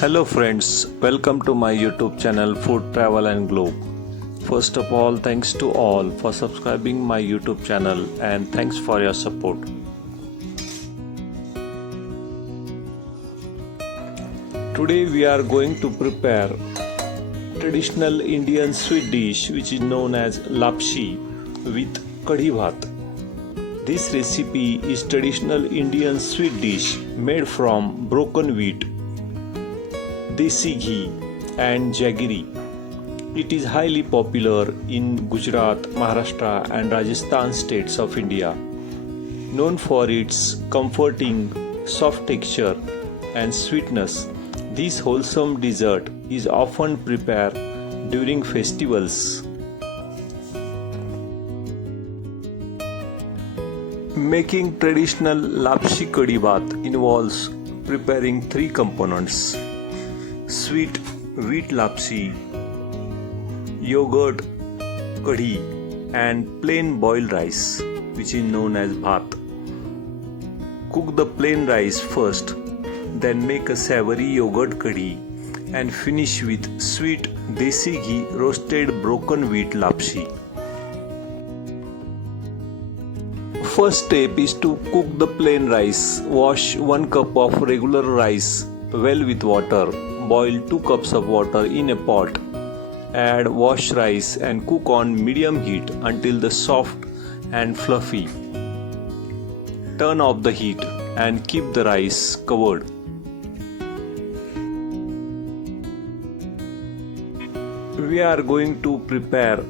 Hello friends, welcome to my YouTube channel Food Travel and Globe. First of all, thanks to all for subscribing my YouTube channel and thanks for your support. Today we are going to prepare traditional Indian sweet dish which is known as Lapshi with Kadhi Bhat. This recipe is traditional Indian sweet dish made from broken wheat, desi ghee and jaggery. It is highly popular in Gujarat, Maharashtra and Rajasthan states of India. Known for its comforting, soft texture and sweetness, this wholesome dessert is often prepared during festivals. Making traditional Lapsi Kadhi Bhat involves preparing three components: sweet wheat lapsi, yogurt, kadhi and plain boiled rice which is known as bhat. Cook the plain rice first, then make a savory yogurt kadhi and finish with sweet desi ghee roasted broken wheat lapsi. First step is to cook the plain rice. Wash 1 cup of regular rice well with water. Boil 2 cups of water in a pot. Add washed rice and cook on medium heat until the soft and fluffy. Turn off the heat and keep the rice covered. We are going to prepare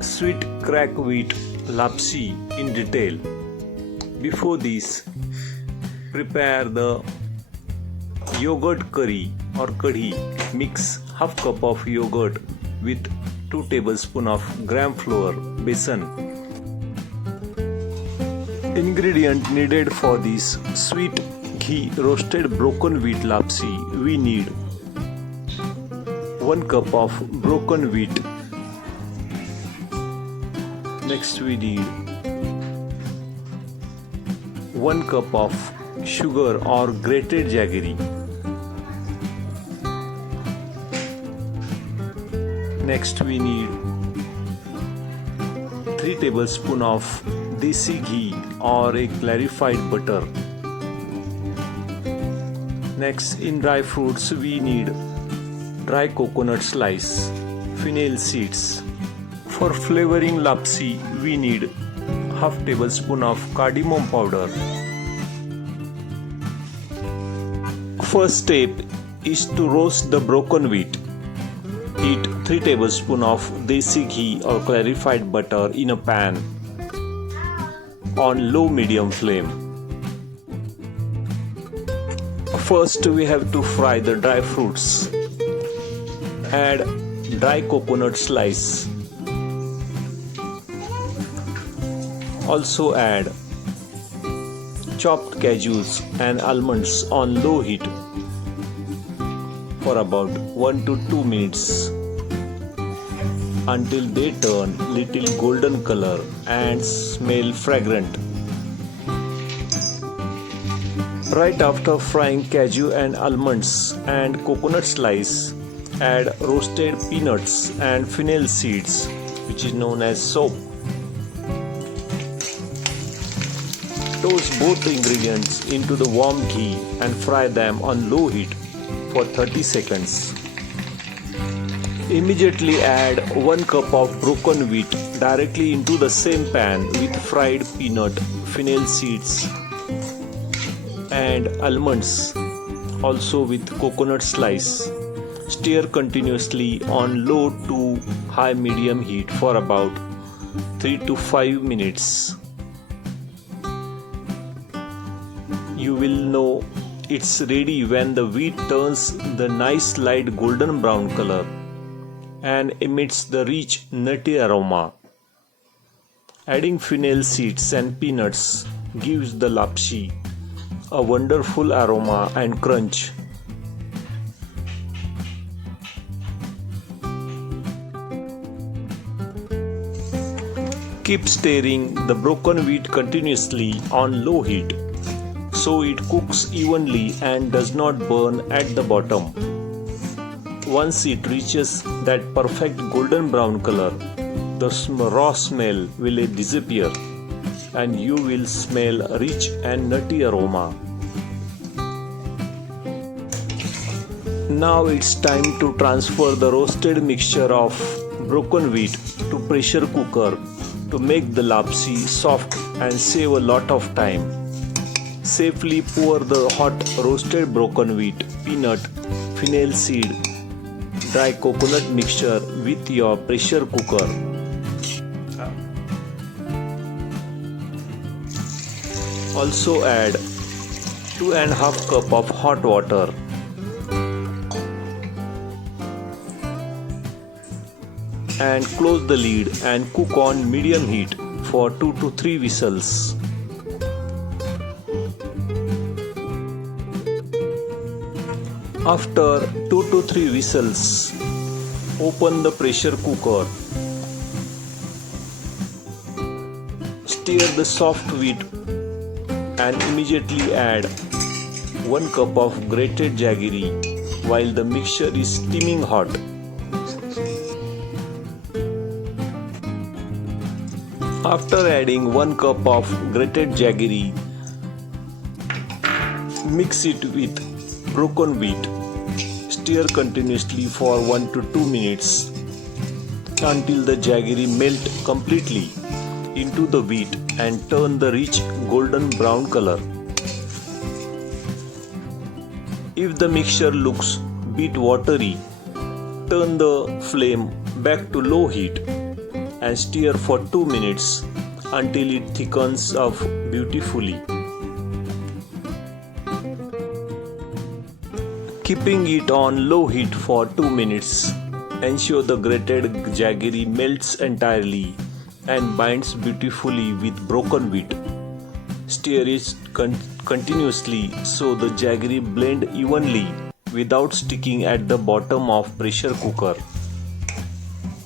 sweet cracked wheat lapsi in detail. Before this, prepare the yogurt curry or kadhi. Mix half cup of yogurt with 2 tablespoons of gram flour besan. Ingredient needed for this sweet ghee roasted broken wheat lapsi: we need 1 cup of broken wheat. Next we need 1 cup of sugar or grated jaggery. Next we need 3 tablespoons of desi ghee or a clarified butter. Next, in dry fruits we need dry coconut slice, fennel seeds. For flavoring lapsi we need half tablespoon of cardamom powder. First step is to roast the broken wheat. Heat 3 tablespoons of desi ghee or clarified butter in a pan on low medium flame. First we have to fry the dry fruits. Add dry coconut slice. Also add chopped cashews and almonds on low heat for about 1 to 2 minutes until they turn little golden color and smell fragrant. Right after frying cashew and almonds and coconut slice, add roasted peanuts and fennel seeds, which is known as soap. Toast both the ingredients into the warm ghee and fry them on low heat for 30 seconds. Immediately add 1 cup of broken wheat directly into the same pan with fried peanut, fennel seeds and almonds, also with coconut slice. Stir continuously on low to high medium heat for about 3 to 5 minutes. You will know it's ready when the wheat turns the nice light golden brown color and emits the rich nutty aroma. Adding fennel seeds and peanuts gives the lapsi a wonderful aroma and crunch. Keep stirring the broken wheat continuously on low heat so it cooks evenly and does not burn at the bottom. Once it reaches that perfect golden brown color, the raw smell will disappear and you will smell rich and nutty aroma. Now it's time to transfer the roasted mixture of broken wheat to pressure cooker to make the lapsi soft and save a lot of time. Safely pour the hot roasted broken wheat, peanut, fennel seed, dry coconut mixture with your pressure cooker. Also add 2.5 cup of hot water. And close the lid and cook on medium heat for 2 to 3 whistles. After 2 to 3 whistles, open the pressure cooker. Stir the soft wheat and immediately add 1 cup of grated jaggery while the mixture is steaming hot. After adding 1 cup of grated jaggery, mix it with broken wheat. Stir continuously for 1 to 2 minutes until the jaggery melt completely into the wheat and turn the rich golden brown color. If the mixture looks bit watery, turn the flame back to low heat and stir for 2 minutes until it thickens up beautifully. Keeping it on low heat for 2 minutes, ensure the grated jaggery melts entirely and binds beautifully with broken wheat. Stir it continuously so the jaggery blend evenly without sticking at the bottom of pressure cooker.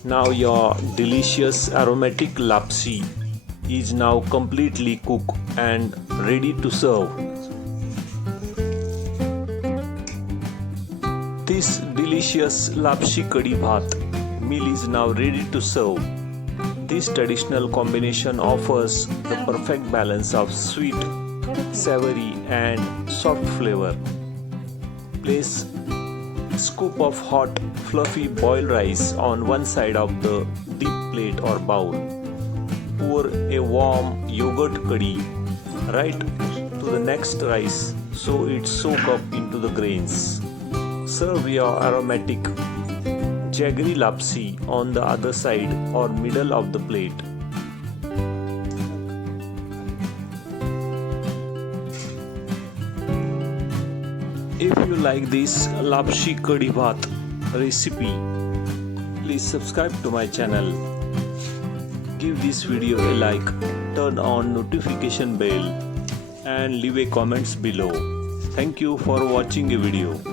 Now your delicious aromatic lapsi is now completely cooked and ready to serve. This delicious Lapshi Kadhi Bhat meal is now ready to serve. This traditional combination offers the perfect balance of sweet, savory and soft flavor. Place scoop of hot fluffy boiled rice on one side of the deep plate or bowl. Pour a warm yogurt kadhi right to the next rice so it soaks up into the grains. Serve your aromatic Jaggery Lapsi on the other side or middle of the plate. If you like this Lapshi Kadhi Bhat recipe, please subscribe to my channel. Give this video a like, turn on notification bell and leave a comments below. Thank you for watching a video.